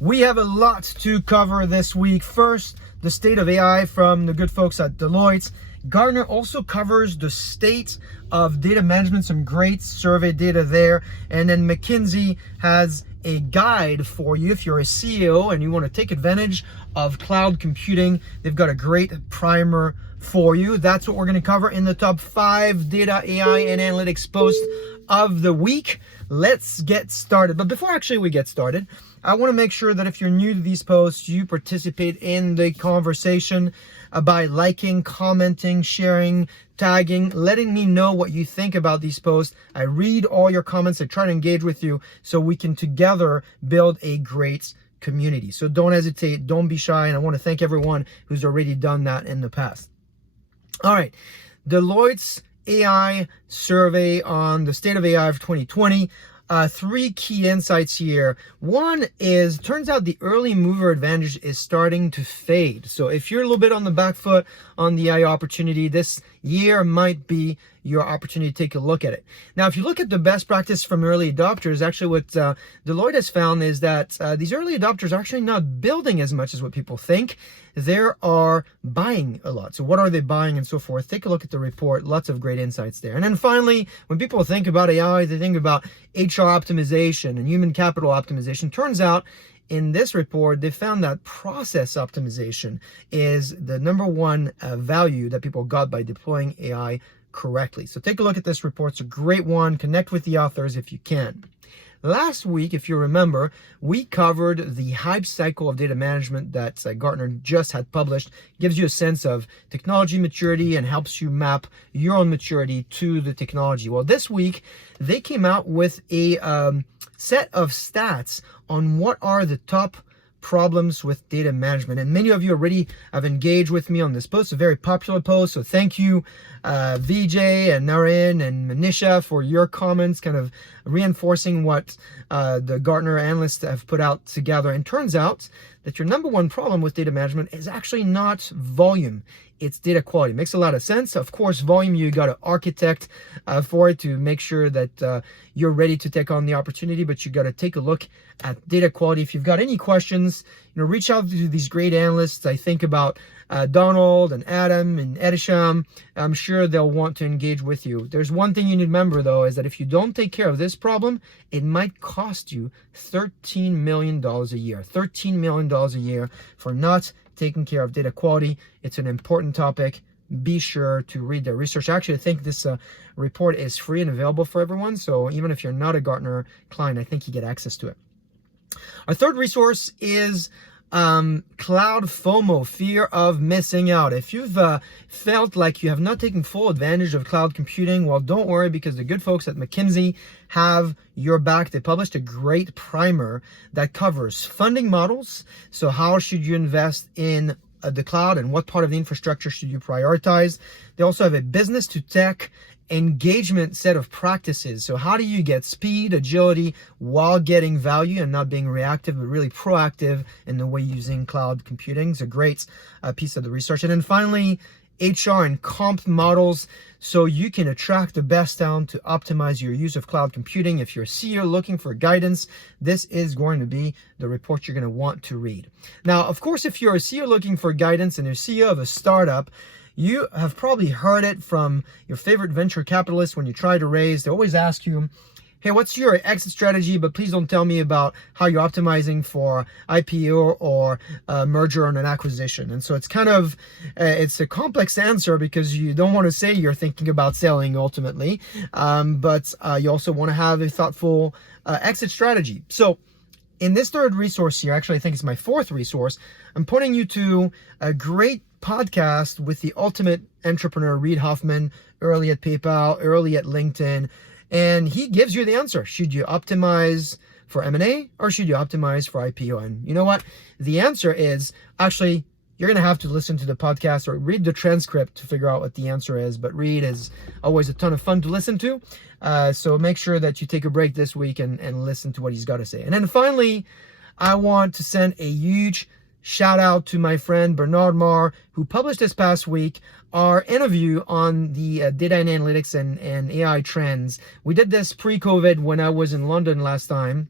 We have a lot to cover this week. First, the state of AI from the good folks at Deloitte. Gartner also covers the state of data management, some great survey data there. And then McKinsey has a guide for you if you're a CEO and you want to take advantage of cloud computing. They've got a great primer for you. That's what we're going to cover in the top 5 data, AI, and analytics posts of the week. Let's get started. But before actually we get started, I want to make sure that if you're new to these posts, you participate in the conversation by liking, commenting, sharing, tagging, letting me know what you think about these posts. I read all your comments. I try to engage with you so we can together build a great community. So don't hesitate, don't be shy, and I want to thank everyone who's already done that in the past. All right, Deloitte's AI survey on the state of AI of 2020. 3 key insights here. One is, turns out the early mover advantage is starting to fade. So if you're a little bit on the back foot on the AI opportunity, this year might be your opportunity to take a look at it. Now, if you look at the best practice from early adopters, actually what Deloitte has found is that these early adopters are actually not building as much as what people think. They are buying a lot. So what are they buying and so forth? Take a look at the report. Lots of great insights there. And then finally, when people think about AI, they think about HR optimization and human capital optimization. Turns out in this report, they found that process optimization is the number one value that people got by deploying AI correctly. So take a look at this report. It's a great one. Connect with the authors if you can. Last week, if you remember, we covered the hype cycle of data management that Gartner just had published. Gives you a sense of technology maturity and helps you map your own maturity to the technology. Well, this week, they came out with a set of stats on what are the top problems with data management. And many of you already have engaged with me on this post, a very popular post. So thank you, Vijay and Naren and Manisha, for your comments, kind of reinforcing what the Gartner analysts have put out together. And turns out that your number one problem with data management is actually not volume. It's data quality. Makes a lot of sense. Of course, volume, you got to architect for it to make sure that you're ready to take on the opportunity, but you got to take a look at data quality. If you've got any questions, reach out to these great analysts. I think about Donald and Adam and Edisham. I'm sure they'll want to engage with you. There's one thing you need to remember, though, is that if you don't take care of this problem, it might cost you $13 million a year. $13 million a year for not taking care of data quality. It's an important topic. Be sure to read the research. Actually, I think this report is free and available for everyone. So even if you're not a Gartner client, I think you get access to it. Our third resource is Cloud FOMO, fear of missing out. If you've felt like you have not taken full advantage of cloud computing, well, don't worry, because the good folks at McKinsey have your back. They published a great primer that covers funding models. So how should you invest in the cloud and what part of the infrastructure should you prioritize? They also have a business to tech engagement set of practices. So how do you get speed, agility while getting value and not being reactive, but really proactive in the way using cloud computing? It's a great piece of the research. And then finally, HR and comp models, so you can attract the best talent to optimize your use of cloud computing. If you're a CEO looking for guidance, this is going to be the report you're going to want to read. Now, of course, if you're a CEO looking for guidance and you're CEO of a startup, you have probably heard it from your favorite venture capitalists when you try to raise. They always ask you, hey, what's your exit strategy? But please don't tell me about how you're optimizing for IPO or merger and an acquisition. And so it's kind of, it's a complex answer because you don't want to say you're thinking about selling ultimately, but you also want to have a thoughtful exit strategy. So in this third resource here, actually I think it's my fourth resource, I'm pointing you to a great podcast with the ultimate entrepreneur, Reid Hoffman, early at PayPal, early at LinkedIn. And he gives you the answer. Should you optimize for M&A or should you optimize for IPO? And you know what? The answer is actually, you're going to have to listen to the podcast or read the transcript to figure out what the answer is. But Reid is always a ton of fun to listen to. So make sure that you take a break this week and listen to what he's got to say. And then finally, I want to send a huge shout out to my friend Bernard Marr, who published this past week our interview on the data and analytics and AI trends. We did this pre-COVID when I was in London last time.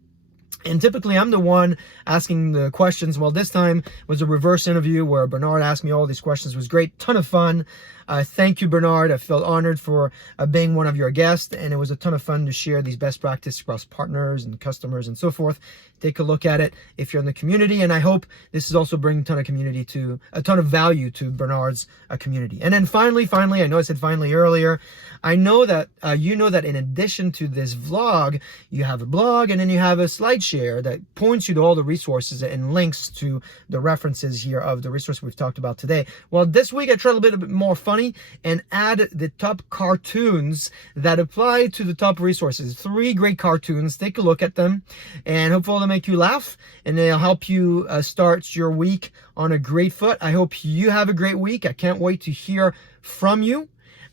And typically I'm the one asking the questions. Well, this time was a reverse interview where Bernard asked me all these questions. It was great, ton of fun. Thank you, Bernard. I felt honored for being one of your guests, and it was a ton of fun to share these best practices across partners and customers and so forth. Take a look at it if you're in the community, and I hope this is also bringing a ton of value to Bernard's community. And then finally, I know I said finally earlier, I know that you know that in addition to this vlog, you have a blog and then you have a SlideShare that points you to all the resources and links to the references here of the resources we've talked about today. Well, this week I tried a bit more funny and add the top cartoons that apply to the top resources. 3 great cartoons. Take a look at them, and hopefully they'll make you laugh and they'll help you start your week on a great foot. I hope you have a great week. I can't wait to hear from you.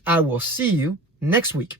I will see you next week.